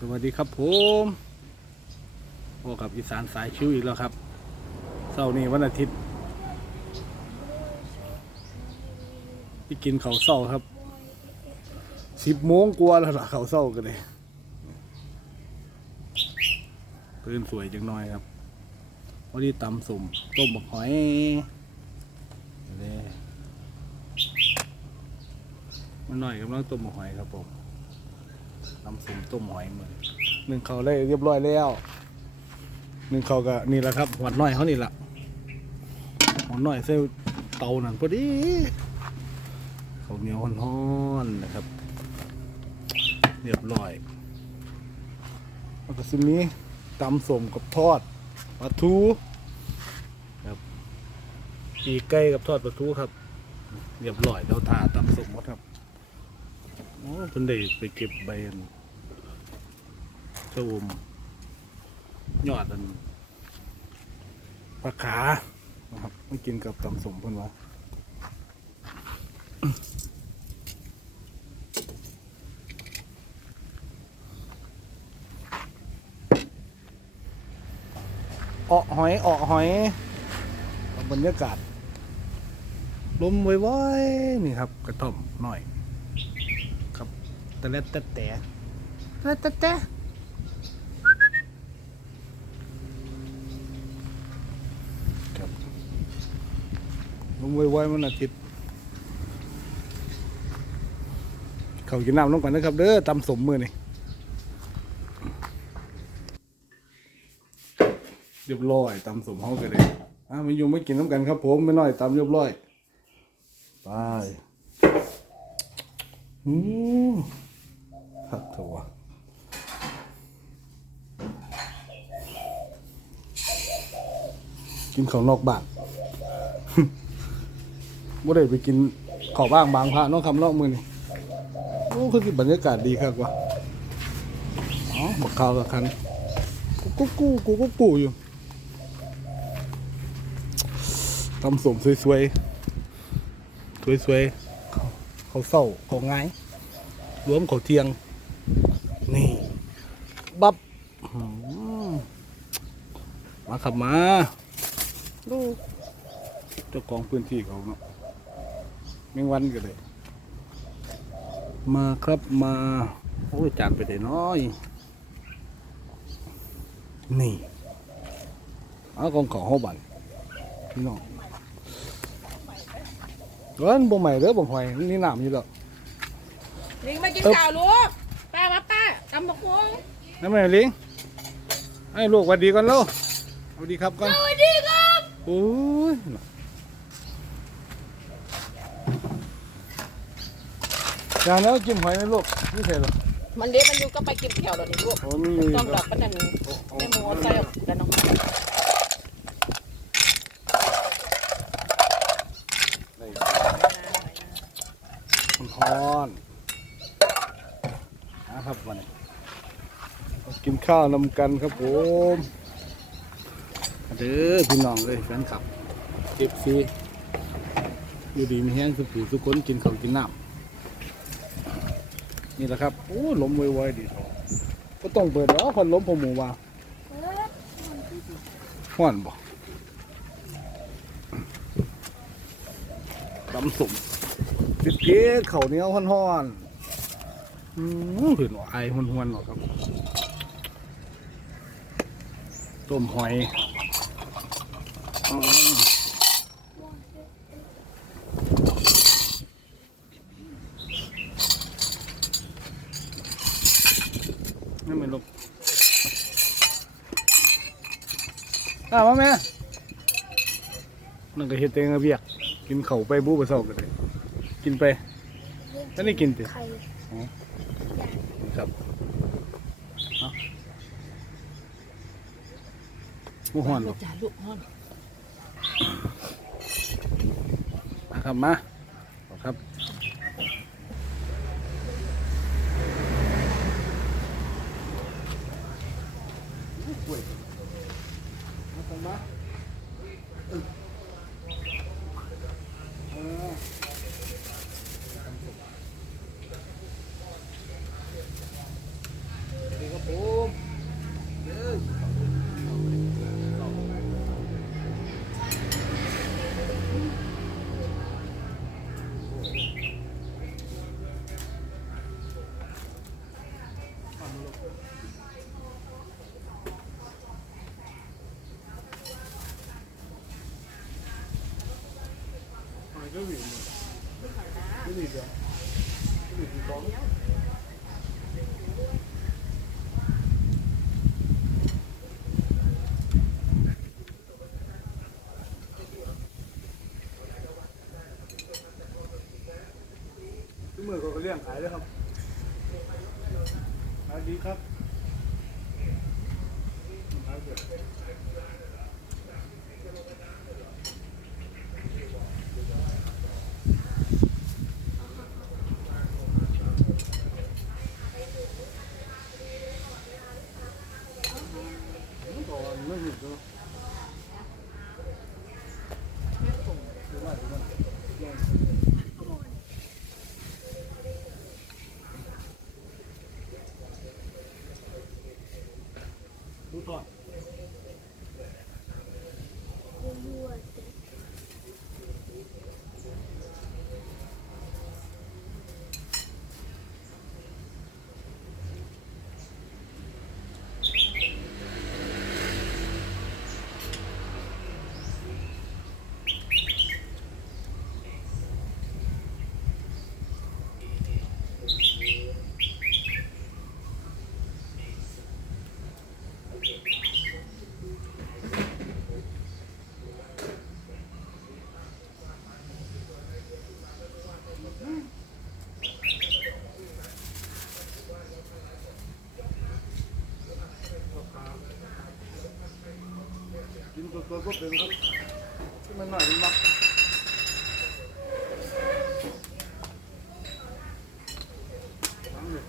สวัสดีครับผมพบกับอีสานสายชิวอีกแล้วครับเสาร์นี้วันอาทิตย์ที่กินเขาวเศร้าครับสิบโมงกว่าแล้วล่ะเขาวเศร้ากันเลยตื่นสวยจังน้อยครับพอดีตำสมต้มบักหอยเลยมันหน่อยกำลังต้มบักหอยครับผม น้ำส้มต้มหอยมือหนึ่งเขาได้เรียบร้อยแล้วหนึ่งเขาก็นี่แหละครับหัวน้อยเขานี่แหละหัวน้อยเซลเตานั่นพอดีเขาเหนียวฮ้อนๆนะครับ เรียบร้อยแล้วก็ซิมีตำสมกับทอดปลาทูครับปีกไก่กับทอดปลาทูครับ เรียบร้อยแล้วทาตำสมหมดครับ โอ้เพิ่นได้ไปเก็บใบอันชะอมยอดอันผักขานะครับไม่กินกับตำสมเพิ่นว่าเออหอยเออหอยบรรยากาศลมไว้ๆนี่ครับ กระท่อมหน่อยะเล็ดตะแต่ตะเล็ดตะแต่ครับลงไว้ๆมันอาทิตย์เขากินน้ำลงก่อนนะครับ เด้อตำสมมือนี่เรียบร้อยตำสมห้องกันเลยอะไม่ยุ่งไม่กินน้ำกันครับผมไม่น้อยตำเรียบร้อยไปอื มครับเถอะวกินของนอกบ้านบ่ได้ไปกินข้าวบ้างบางพระน้องคำนอกมือนี่โอ้คือบรรยากาศดีครับวะอ๋อบักข้าวกับคันกูกูกูกูกูอยู่ตำสมสวยๆสวยๆเขาเศร้าเขาง่ายรวมเขาเทียง นี่ บับอื้อหือ มาขับมาดูเจ้าของพื้นที่เขาเนาะแมงวันกันเลย มาครับมาโอ้ยจานไปได้น้อย นี่เอากองของห้องบันพี่น้องเอิ้นบ่ใหม่เด้อบ่หอยมันนี่น้ำอยู่แล้วลิงมากินข้าวลูกป้ามาป้าตำบักหุ่งนั่นแม่ลิงให้ลูกหวัดดีก่อนลูก สวัสดีครับก่อนสวัสดีครับโอ้ยอย่างแล้วกินหอยไหมลูกนี่เสร็จแล้วมันเด็กมันอยู่ก็ไปกินเที่ยวแล้วนี่ลูกโอ้มีอยู่ต้องอีกดแล้อวกประเด็นแม่หมูใส่กันน้องมันฮอนนะครับวันนี้มากินข้าวนำกันครับผม เด้อพี่น้องเลยแฟนคลับเก็บซีอยู่ดีมีแห้งสุขุสุคนกินข้าวกินน้ำนี่แหละครับโอ้ลมไวๆดีท้อก็ต้องเปิดแล้วพันลมพอหมูว่าห้อนบ่ตำสุ่มติดเกศเขาเนี้ยห้อนๆอืมห็นว่าไอห้วนๆหรอครับต้มหอย อืมนี่ไม่ลบอ้าวมาแม่นั่นก็เฮ็ดเองอะเบียก กินเข่าวไปบูไปเศร้ากันเลยกินไปแล้วนี่กินติไข่ครับเอาบ่ฮ้อนหรอก จ่าลูกฮ้อ นมาครับมาครับมาเออสวัสดีครับผม ไม่มีไม่มีเดียวไม่มีสีทองทุกมือเขาก็เลี้ยงขายเลยครับขายดีครับขายเดือด ก่อนไม่หยุดเลยดูว่าดูว่าดูก่อน กินตัวตัวก็เป็นครับที่มันหน่อยมันมักน้ำเนี่ย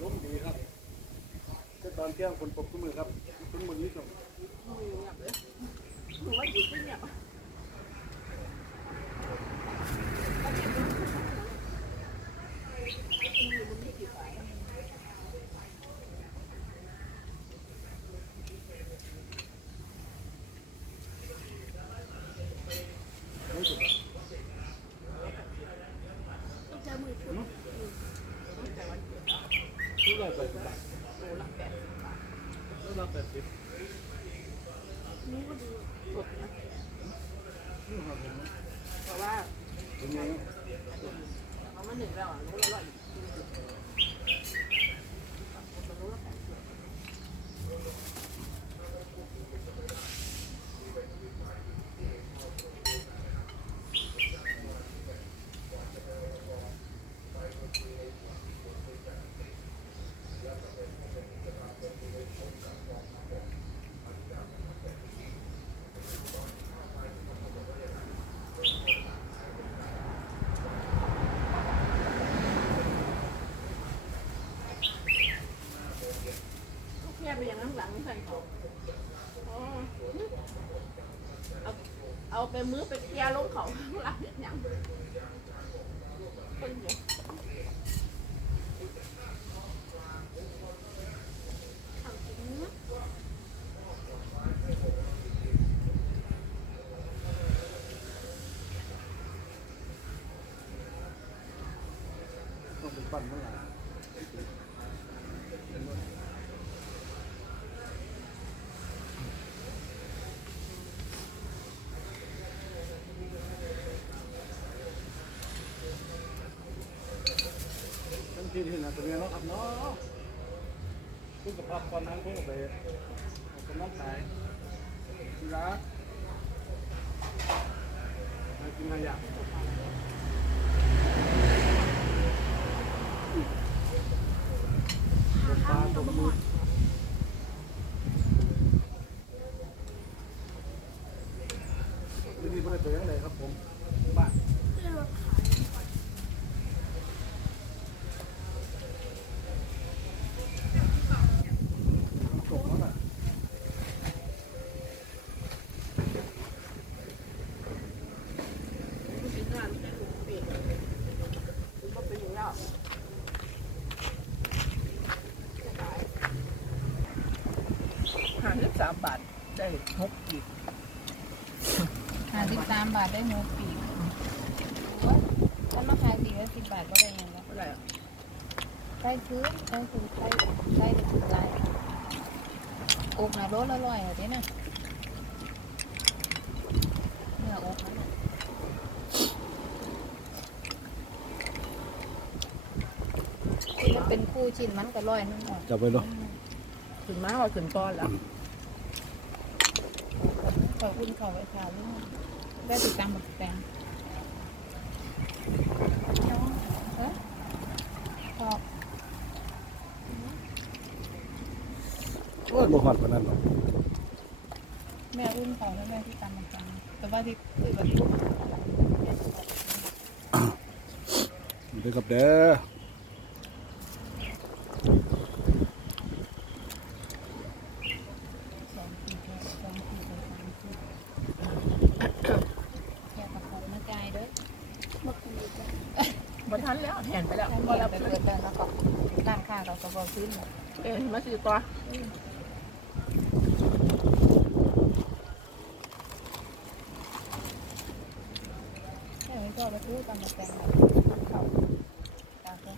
ล้มดีครับ แก้วคนปกทุกมือครับทุกมือนี้ส่งไม่สุดทุกอย่างไปสิบบาทโลละแปดสิบบาทโลละแปดสิบนี่ครับผม เพราะว่า เป็นเอามาหนึ่งแล้วอะรู้แล้วว่าอีกรู้แล้วแปดสิบ แค่ไปอย่างนั้นหลังใส่เขาอ๋อเอาเอาไป มือไปเคลียร์ลงเขาข้างหลังอย่างคนเดียว ต้องเป็นปั้นเมื่อไหร่ ทันทีที่นะตัวนี้เนาะครับเนาะขึ้นกับภาพก่อนนั้นขึ้นกับไปออกกำลังกายกีฬาไปกินอะไรอย่างตกปลาตกหมึก ห้า สิบสามบาทได้หกอีกห้าสิบสามบาทได้หมูปีกโอ๊ยถ้ามาขายสี่ร้อยสิบบาทก็ได้ยังไงเท่าไหร่อะใส่ซื้อใส่ซื้อใส่ใส่ได้ถึงไรอกนะรสอร่อยเหรอเจ๊น่ะเนื้ออกนะที่มันเป็นคู่ชิ้นมันก็ร้อยนึงหมด จับไปเนาะ ขึ้นมาว่าขึ้นก้อนแล้ว ขอบคุณเขาไว้ค่ะลูกได้ติดตามหมดแตงเอ๊ะขอบโอ้ยบ่ฮอดปานนั้นหรอกแม่รุ่นเขาแล้วแม่ที่ตามมันจังแต่ว่าที่คือแบบลูกเด้อครับเด้อ สองสี่แค่สองสี่สามสี่แค่ประกอบมาใจายเด้อ บ่ทั นแล้วแทนไปแล้วถ้าบ่แม่รับไปเดเดินแล้วก็ร้านค้าเราก็บอกซื้อเอ้ยมาซื้อตัวแค่นี้ก็ไปซื้อตามมาแตงแบบเขาตามเขา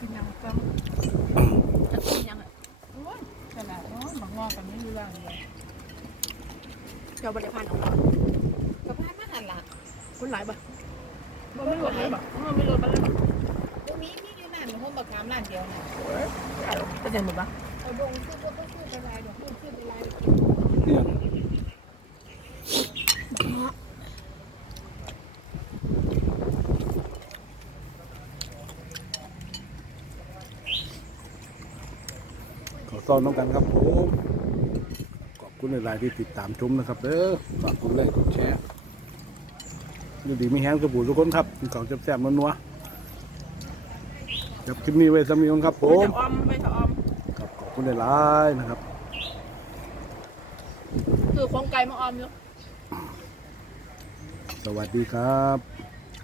กินยังจังจะกินยังอะโอ้ยขนาดโอ้ยหมักงอกันไม่รู้เรื่องเลยเจ้าบริพันธ์ของเราก็พามาหันหลังคนหลายบ่ บ่ไม่รถเลยบ่บ่ไม่รถมาเลยตรงนี้นี่อยู่นั่นมันห้องบักขามร้านเดียวน่ะไปเจอหมดบ่เอาดงซื้อก็ต้องซื้อไปลายดอกซื้อไปลายเนี่ยขอต้อนน้องกันครับผมขอบคุณหลาย ๆ ที่ติดตามชมนะครับเด้อฝากกดไลค์กดแชร์ อยู่ดีมีแฮงกระบูทุกคนครับกินข้าวแซ่บๆนัวๆจับคลิปนี้ไว้สมีคนครับผไปม จะออมไปจะออมครับขอบคุณหลายๆนะครับ คือของไก่มาออมอยู่ สวัสดีครับ